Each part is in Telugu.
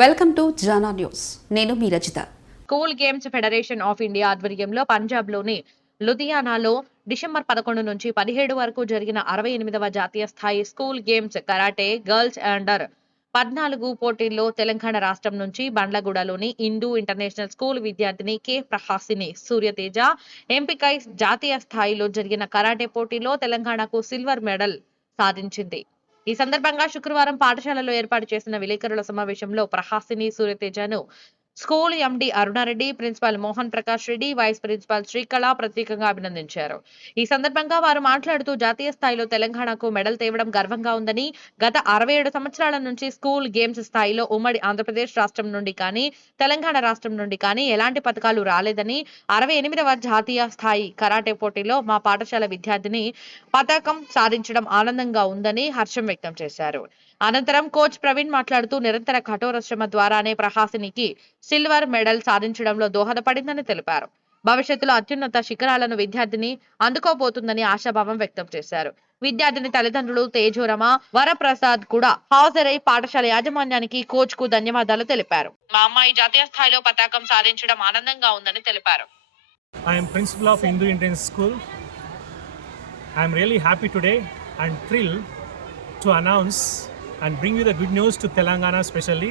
Welcome to Jana news. నేను మీ Rajitha. School games federation of India ఆధ్వర్యంలో పంజాబ్లోని లుధియానాలో డిసెంబర్ 11 నుంచి 17 వరకు జరిగిన 68వ జాతీయ స్థాయి school games karate girls under 14 పోటీల్లో తెలంగాణ రాష్ట్రం నుంచి బండ్లగూడలోని హిందూ ఇంటర్నేషనల్ స్కూల్ విద్యార్థిని కె ప్రహాసిని సూర్యతేజ ఎంపికై జాతీయ స్థాయిలో జరిగిన కరాటే పోటీలో తెలంగాణకు సిల్వర్ మెడల్ సాధించింది. ఈ సందర్భంగా శుక్రవారం పాఠశాలలో ఏర్పాటు చేసిన విలేకరుల సమావేశంలో ప్రహాసిని సూర్యతేజను school M D Aruna Reddy, principal Mohan Prakash Reddy, vice principal Srikala ప్రత్యేకంగా అభినందించారు. ఈ సందర్భంగా వారు మాట్లాడుతూ జాతీయ స్థాయిలో తెలంగాణకు మెడల్ తేవడం గర్వంగా ఉందని, గత 67 సంవత్సరాల నుంచి స్కూల్ గేమ్స్ స్థాయిలో ఉమ్మడి ఆంధ్రప్రదేశ్ రాష్ట్రం నుండి కానీ, తెలంగాణ రాష్ట్రం నుండి కానీ ఎలాంటి పథకాలు రాలేదని, 68వ జాతీయ స్థాయి కరాటే పోటీలో మా పాఠశాల విద్యార్థిని పథకం సాధించడం ఆనందంగా ఉందని హర్షం వ్యక్తం చేశారు. అనంతరం కోచ్ ప్రవీణ్ మాట్లాడుతూ నిరంతర కఠోర శ్రమ ద్వారానే ప్రహాసినికి సిల్వర్ మెడల్ సాధించడంలో దోహదపడిందని తెలిపారు. భవిష్యత్తులో అత్యున్నత శిఖరాలను విద్యార్థిని అందుకోబోతుందని ఆశాభావం వ్యక్తం చేశారు. విద్యార్థిని తల్లిదండ్రులు తేజోరమ, వరప్రసాద్ కూడా హాజరై పాఠశాల యాజమాన్యానికి, కోచ్ కు ధన్యవాదాలు తెలిపారు. మా అమ్మాయి జాతీయ స్థాయిలో పతాకం సాధించడం ఆనందంగా ఉందని తెలిపారు. I am principal of Hindu Indian School. I am really happy today and thrilled to announce and bring you the good news to Telangana especially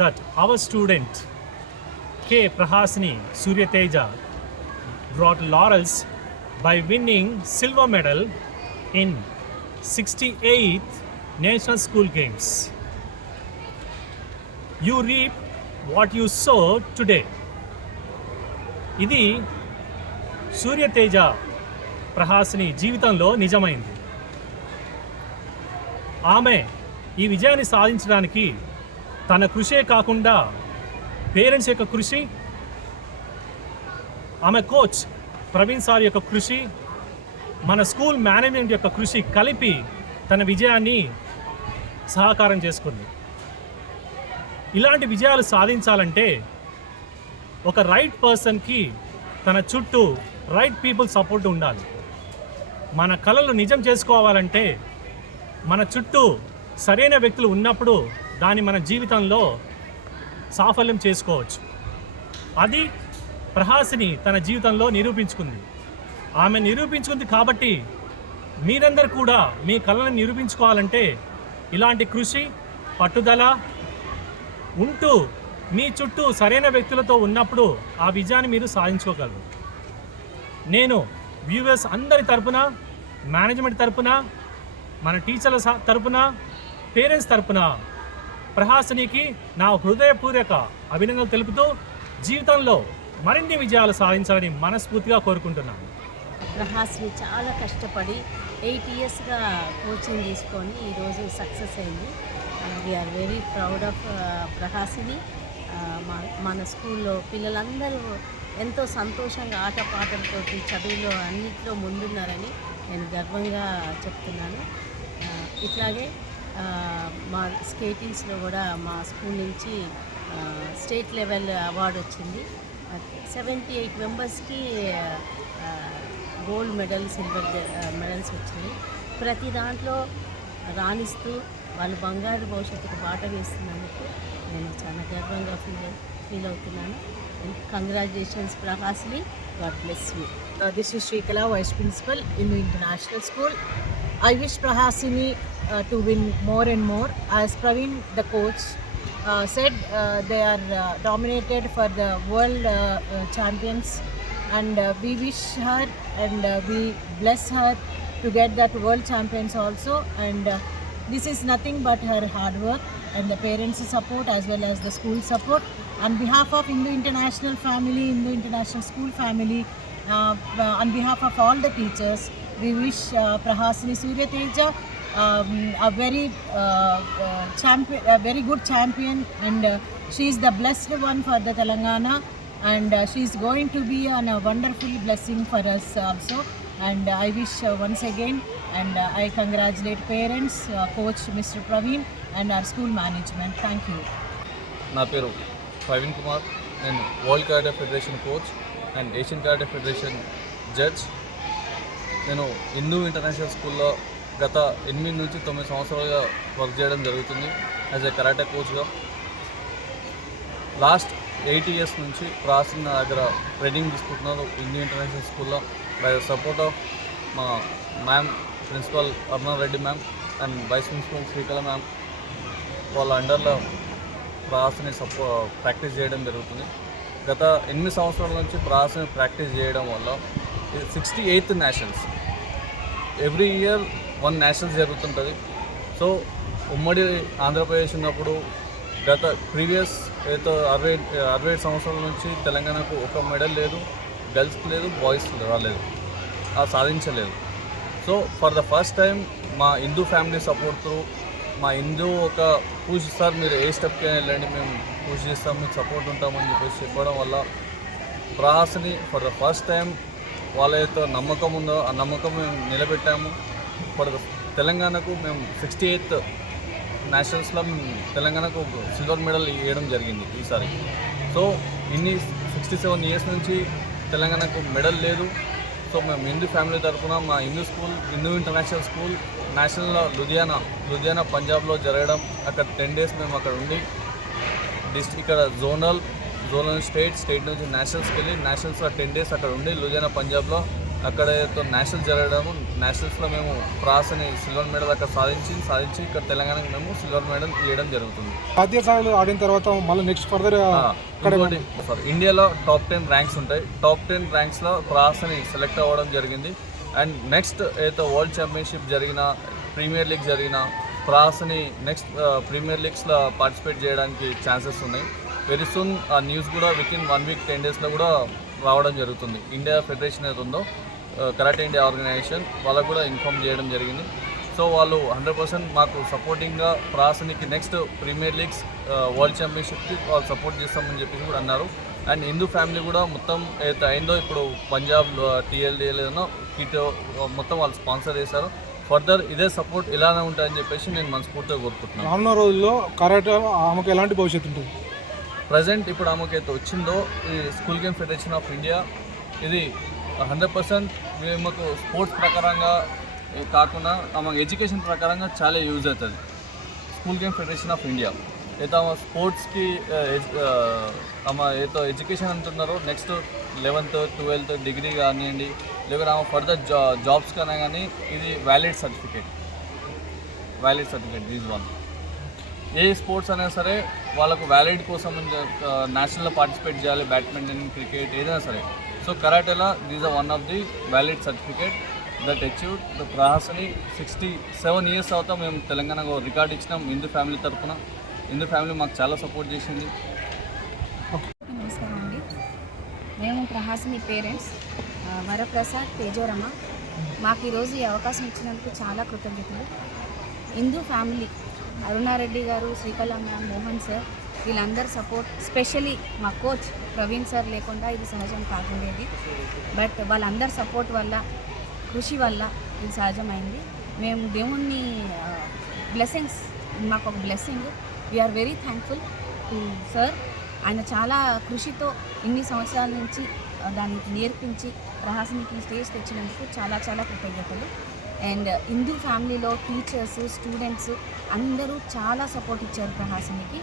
that our student K. Prahasini Suryateja brought laurels by winning silver medal in 68th National School Games. You reap what you sow today. ఇది సూర్యతేజ ప్రహాసిని జీవితంలో నిజమైంది. ఆమె ఈ విజయాన్ని సాధించడానికి తన కృషే కాకుండా పేరెంట్స్ యొక్క కృషి, ఆమె కోచ్ ప్రవీణ్ సార్ యొక్క కృషి, మన స్కూల్ మేనేజ్మెంట్ యొక్క కృషి కలిపి తన విజయాన్ని సహకారం చేసుకుంది. ఇలాంటి విజయాలు సాధించాలంటే ఒక రైట్ పర్సన్కి తన చుట్టూ రైట్ పీపుల్ సపోర్ట్ ఉండాలి. మన కలలు నిజం చేసుకోవాలంటే మన చుట్టూ సరైన వ్యక్తులు ఉన్నప్పుడు దాన్ని మన జీవితంలో సాఫల్యం చేసుకోవచ్చు. అది ప్రహాసిని తన జీవితంలో నిరూపించుకుంది. ఆమె నిరూపించుకుంది కాబట్టి మీరందరూ కూడా మీ కళలను నిరూపించుకోవాలంటే ఇలాంటి కృషి, పట్టుదల ఉంటూ మీ చుట్టూ సరైన వ్యక్తులతో ఉన్నప్పుడు ఆ విజయాన్ని మీరు సాధించుకోగలరు. నేను వ్యూవర్స్ అందరి తరపున, మేనేజ్మెంట్ తరపున, మన టీచర్ల తరపున, పేరెంట్స్ తరపున ప్రహాసినికి నా హృదయపూర్వక అభినందనలు తెలుపుతూ జీవితంలో మరిన్ని విజయాలు సాధించాలని మనస్ఫూర్తిగా కోరుకుంటున్నాను. ప్రహాసిని చాలా కష్టపడి 8 ఇయర్స్గా కోచింగ్ తీసుకొని ఈరోజు సక్సెస్ అయింది. We are very proud of Prahasini. మన స్కూల్లో పిల్లలందరూ ఎంతో సంతోషంగా ఆటపాటలతో చదువులో అన్నింటిలో ముందున్నారని నేను గర్వంగా చెప్తున్నాను. ఇట్లాగే మా స్కేటింగ్స్లో కూడా మా స్కూల్ నుంచి స్టేట్ లెవెల్ అవార్డు వచ్చింది. 78 మెంబర్స్కి గోల్డ్ మెడల్, సిల్వర్ మెడల్స్ వచ్చినాయి. ప్రతి దాంట్లో రాణిస్తూ వాళ్ళు బంగారు భవిష్యత్తుకు బాట వేస్తున్నందుకు నేను చాలా గర్వంగా ఫీల్ అవుతున్నాను. Congratulations Prahasini. God bless you. This is Shrikala, Vice Principal in the International School. I wish Prahasini to win more and more. As Praveen, the coach, said, they are nominated for the world champions, and we wish her and we bless her to get that world champions also. And this is nothing but her hard work and the parents' support as well as the school support. On behalf of Hindu International family, Hindu International School family, on behalf of all the teachers, we wish Prahasini Suryateja a very good champion, and she is the blessed one for the Telangana, and she is going to be a wonderful blessing for us also. And I wish once again, and I congratulate parents, coach Mr. Praveen, and our school management. Thank you. నా పేరు ప్రవీణ్ కుమార్. నేను world karate federation coach and Asian karate federation judge. నేను హిందూ ఇంటర్నేషనల్ స్కూల్లో గత 8 నుంచి 9 సంవత్సరాలుగా వర్క్ చేయడం జరుగుతుంది యాజ్ ఏ కరాటే కోచ్గా. లాస్ట్ 8 years నుంచి ప్రాసన్న దగ్గర ట్రైనింగ్ తీసుకుంటున్నారు హిందూ ఇంటర్నేషనల్ స్కూల్లో బై ద సపోర్ట్ ఆఫ్ మా ma'am principal Aruna Reddy ma'am and vice principal Srikala ma'am వాళ్ళ అండర్లో ప్రాసని ప్రాక్టీస్ చేయడం జరుగుతుంది. గత 8 సంవత్సరాల నుంచి ప్రాసని ప్రాక్టీస్ చేయడం వల్ల 68th nationals every year 1 nationals జరుగుతుంటుంది. సో ఉమ్మడి ఆంధ్రప్రదేశ్ ఉన్నప్పుడు గత ప్రీవియస్ ఏదో 67 సంవత్సరాల నుంచి తెలంగాణకు ఒక మెడల్ లేదు, గర్ల్స్కి లేదు, బాయ్స్ రాలేదు, సాధించలేదు. So for the first time మా హిందూ ఫ్యామిలీ సపోర్ట్తో మా హిందూ ఒక పూజ సార్ మీరు ఏ స్టెప్కి వెళ్ళండి మేము పూజ చేస్తాం మీకు సపోర్ట్ ఉంటామని చెప్పేసి చెప్పడం వల్ల ప్రహాస్ని ఫర్ ద ఫస్ట్ టైం వాళ్ళతో నమ్మకం ఉందో ఆ నమ్మకం మేము నిలబెట్టాము. ఫర్ ద తెలంగాణకు మేము 68th నేషనల్స్లో తెలంగాణకు సిల్వర్ మెడల్ ఇవ్వడం జరిగింది ఈసారి. సో 67 years నుంచి తెలంగాణకు మెడల్ లేదు. సో మేము హిందూ ఫ్యామిలీ తరఫున మా Hindu international school national Ludhiana పంజాబ్లో జరగడం, అక్కడ 10 days మేము అక్కడ ఉండి ఇక్కడ జోనల్ స్టేట్ నుంచి నేషనల్స్కి వెళ్ళి నేషనల్స్లో 10 days అక్కడ ఉండి లుధియానా పంజాబ్లో అక్కడ నేషనల్స్ జరగడము. నేషనల్స్లో మేము ప్రాసని సిల్వర్ మెడల్ అక్కడ సాధించి ఇక్కడ తెలంగాణకు మేము సిల్వర్ మెడల్ ఇవ్వడం జరుగుతుంది. జాతీయ స్థాయిలో ఆడిన తర్వాత మళ్ళీ నెక్స్ట్ ఫర్దర్ ఇండియాలో టాప్ 10 ర్యాంక్స్ ఉంటాయి. టాప్ 10 ర్యాంక్స్లో ప్రాసని సెలెక్ట్ అవ్వడం జరిగింది. అండ్ నెక్స్ట్ ఏదో వరల్డ్ ఛాంపియన్షిప్ జరిగిన, ప్రీమియర్ లీగ్ జరిగిన ప్రాసని నెక్స్ట్ ప్రీమియర్ లీగ్స్లో పార్టిసిపేట్ చేయడానికి ఛాన్సెస్ ఉన్నాయి. వెరీ సూన్ ఆ న్యూస్ కూడా వితిన్ 1 week 10 daysలో కూడా రావడం జరుగుతుంది. ఇండియా ఫెడరేషన్ ఏది ఉందో కరాటే ఇండియా ఆర్గనైజేషన్ వాళ్ళకు కూడా ఇన్ఫామ్ చేయడం జరిగింది. సో వాళ్ళు 100% మాకు సపోర్టింగ్గా ప్రాసనికి నెక్స్ట్ ప్రీమియర్ లీగ్స్ వరల్డ్ ఛాంపియన్షిప్కి వాళ్ళు సపోర్ట్ చేస్తామని చెప్పేసి కూడా అన్నారు. అండ్ హిందూ ఫ్యామిలీ కూడా మొత్తం ఏదైతే అయిందో ఇప్పుడు పంజాబ్ TLDLనో కిటో మొత్తం వాళ్ళు స్పాన్సర్ చేశారు. ఫర్దర్ ఇదే సపోర్ట్ ఇలానే ఉంటాయని చెప్పేసి నేను మనస్ఫూర్తిగా కోరుకుంటున్నాను. రానున్న రోజుల్లో కరాటే ఆమెకు ఎలాంటి భవిష్యత్తు ఉంటుంది? ప్రజెంట్ ఇప్పుడు ఆమెకైతే వచ్చిందో ఈ school game federation of India ఇది 100% మాకు స్పోర్ట్స్ ప్రకారంగా కాకుండా ఆమె ఎడ్యుకేషన్ ప్రకారంగా చాలా యూజ్ అవుతుంది. School game federation of India అయితే ఆమె స్పోర్ట్స్కి ఆమె ఏదో ఎడ్యుకేషన్ అంటున్నారో నెక్స్ట్ 11th 12th డిగ్రీ కానివ్వండి లేకపోతే ఆమె ఫర్దర్ జాబ్స్ కన్నా కానీ ఇది వ్యాలిడ్ సర్టిఫికేట్ దీస్ వన్. ఏ స్పోర్ట్స్ అయినా సరే వాళ్ళకు వ్యాలిడ్ కోసం నేషనల్లో పార్టిసిపేట్ చేయాలి, బ్యాడ్మింటన్, క్రికెట్ ఏదైనా సరే. సో కరాటేలా these are one of the valid certificate that achieved the Prahasini 67 years అవుతా మేము తెలంగాణకు రికార్డ్ ఇచ్చినాం హిందూ ఫ్యామిలీ తరఫున. హిందూ ఫ్యామిలీ మాకు చాలా సపోర్ట్ చేసింది. నమస్కారం అండి. మేము ప్రహాస్ని పేరెంట్స్ వరప్రసాద్, తేజోరమ. మాకు ఈరోజు ఈ అవకాశం ఇచ్చినందుకు చాలా కృతజ్ఞతలు. హిందూ ఫ్యామిలీ అరుణారెడ్డి గారు, శ్రీకళ మ్యామ్, మోహన్ సార్ వీళ్ళందరూ సపోర్ట్, స్పెషలీ మా కోచ్ ప్రవీణ్ సార్ లేకుండా ఇది సహజం కాకుండేది. బట్ వాళ్ళందరి సపోర్ట్ వల్ల, కృషి వల్ల ఇది సహజమైంది. మేము దేవుణ్ణి బ్లెస్సింగ్స్, మాకు ఒక blessing. We are very thankful to sir. ఆయన చాలా కృషితో ఇన్ని సంవత్సరాల నుంచి దానికి నేర్పించి ప్రహాసినికి స్టేజ్ తెచ్చినందుకు చాలా చాలా కృతజ్ఞతలు. అండ్ హిందూ ఫ్యామిలీలో టీచర్స్, స్టూడెంట్స్ అందరూ చాలా సపోర్ట్ ఇచ్చారు ప్రహాసినికి.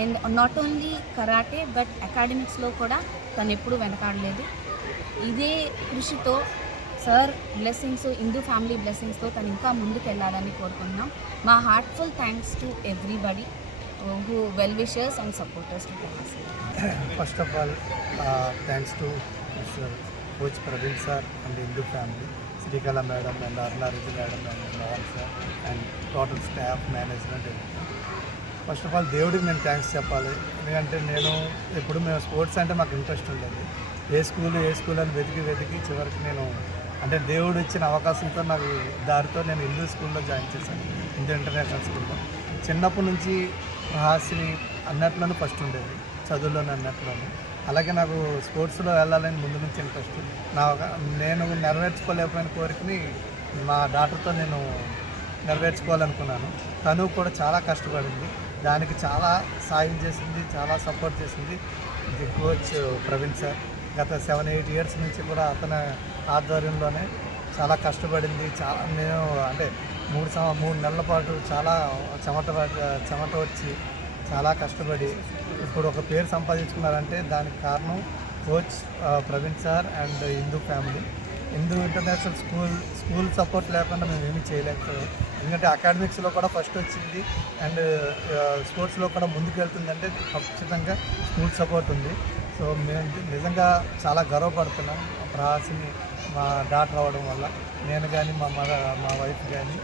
And not only karate but అకాడమిక్స్లో కూడా తను ఎప్పుడూ వెనకాడలేదు. ఇదే కృషితో సార్ బ్లెస్సింగ్స్, హిందూ ఫ్యామిలీ బ్లెస్సింగ్స్తో తను ఇంకా ముందుకు వెళ్ళాలని కోరుకుంటున్నాం. మా heartful thanks to everybody who well-wishers and supporters to Prahasi. First of all, thanks to Mr. Coach Praveen sir and the Hindu family, Srikala madam and Arna Reddy madam and Mohan sir and total staff, management, everything. First of all దేవుడికి నేను థ్యాంక్స్ చెప్పాలి. ఎందుకంటే నేను ఎప్పుడు మేము స్పోర్ట్స్ అంటే మాకు ఇంట్రెస్ట్ ఉండేది. ఏ స్కూల్ అని వెతికి చివరికి నేను అంటే దేవుడు ఇచ్చిన అవకాశంతో నాకు దారితో నేను హిందూ స్కూల్లో జాయిన్ చేశాను, హిందూ ఇంటర్నేషనల్ స్కూల్లో. చిన్నప్పటి నుంచి హాస్ని అన్నట్లోనే ఫస్ట్ ఉండేది, చదువులోనే అన్నట్లోనే. అలాగే నాకు స్పోర్ట్స్లో వెళ్ళాలని ముందు నుంచి ఇంట్రెస్ట్. నేను నెరవేర్చుకోలేకపోయిన కోరికని మా డాక్టర్తో నేను నెరవేర్చుకోవాలనుకున్నాను. తను కూడా చాలా కష్టపడింది, దానికి చాలా సాయం చేసింది, చాలా సపోర్ట్ చేసింది ది కోచ్ ప్రవీణ్ సార్. గత 7-8 years నుంచి కూడా అతని ఆధ్వర్యంలోనే చాలా కష్టపడింది. చాలా నేను అంటే 3 నెలల పాటు చాలా చెమట వచ్చి చాలా కష్టపడి ఇప్పుడు ఒక పేరు సంపాదించుకున్నారంటే దానికి కారణం coach Praveen sir and Hindu family. Hindu international school support లేకుండా మేము ఏమీ చేయలేకపోయాం. ఎందుకంటే అకాడమిక్స్లో కూడా ఫస్ట్ వచ్చింది అండ్ స్పోర్ట్స్లో కూడా ముందుకు వెళ్తుందంటే ఖచ్చితంగా స్కూల్ సపోర్ట్ ఉంది. సో మేము నిజంగా చాలా గర్వపడుతున్నాం ప్రహాసిని మా డాటర్ అవ్వడం వల్ల. నేను కానీ మా వైఫ్ కానీ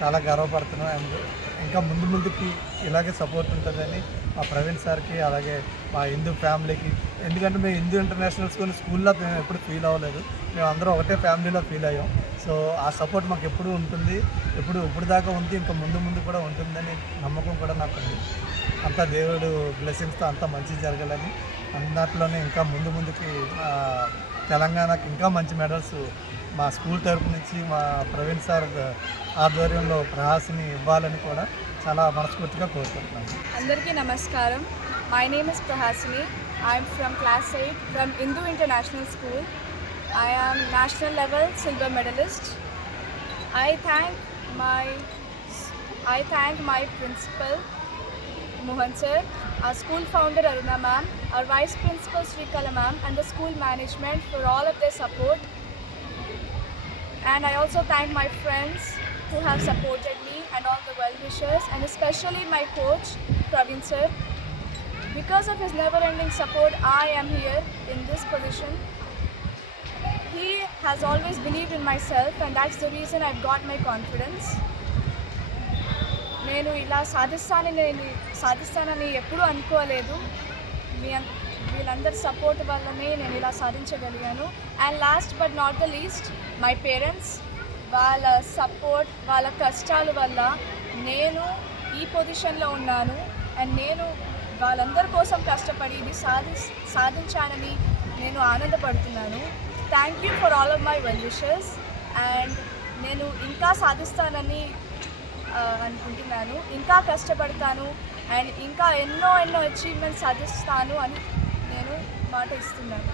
చాలా గర్వపడుతున్నాం. అండ్ ఇంకా ముందుకి ఇలాగే సపోర్ట్ ఉంటుందని మా ప్రవీణ్ సార్కి అలాగే మా హిందూ ఫ్యామిలీకి. ఎందుకంటే మేము హిందూ ఇంటర్నేషనల్ స్కూల్లో మేము ఎప్పుడు ఫీల్ అవ్వలేదు, మేము అందరం ఒకటే ఫ్యామిలీలో ఫీల్ అయ్యాం. సో ఆ సపోర్ట్ మాకు ఎప్పుడు ఉంటుంది, ఇప్పుడు దాకా ఉంది, ఇంకా ముందు కూడా ఉంటుందని నమ్మకం కూడా నాకు ఉంది. అంతా దేవుడు బ్లెస్సింగ్స్తో అంతా మంచి జరగాలని, అన్నట్లోనే ఇంకా ముందుకి తెలంగాణకి ఇంకా మంచి మెడల్స్ మా స్కూల్ తరపు నుంచి మా ప్రవీణ్ సార్ ఆధ్వర్యంలో ప్రహాసిని ఇవ్వాలని కూడా చాలా మనస్ఫూర్తిగా కోరుకుంటున్నాను. అందరికీ నమస్కారం. My name is Prahasini. I'm from class 8 from Hindu international school. I am national level silver medalist. I thank my principal Mohan sir, our school founder Aruna ma'am, our vice principal Srikala ma'am, and the school management for all of their support. And I also thank my friends who have supported me and all the well-wishers, and especially my coach Praveen sir. Because of his never-ending support, I am here in this position. He has always believed in myself, and that's the reason I've got my confidence. నేను ఇలా సాధిస్తానని ఎప్పుడూ అనుకోలేదు. వీళ్ళందరి సపోర్ట్ వల్లనే నేను ఇలా సాధించగలిగాను. And last but not the least, my parents, వాళ్ళ సపోర్ట్, వాళ్ళ కష్టాల వల్ల నేను ఈ పొజిషన్లో ఉన్నాను. అండ్ నేను వాళ్ళందరి కోసం కష్టపడి ఇది సాధించానని నేను ఆనందపడుతున్నాను. Thank you for all of my well wishes. And నేను ఇంకా సాధిస్తానని అనుకుంటున్నాను. ఇంకా కష్టపడతాను అండ్ ఇంకా ఎన్నో అచీవ్మెంట్స్ సాధిస్తాను అని నేను మాట ఇస్తున్నాను.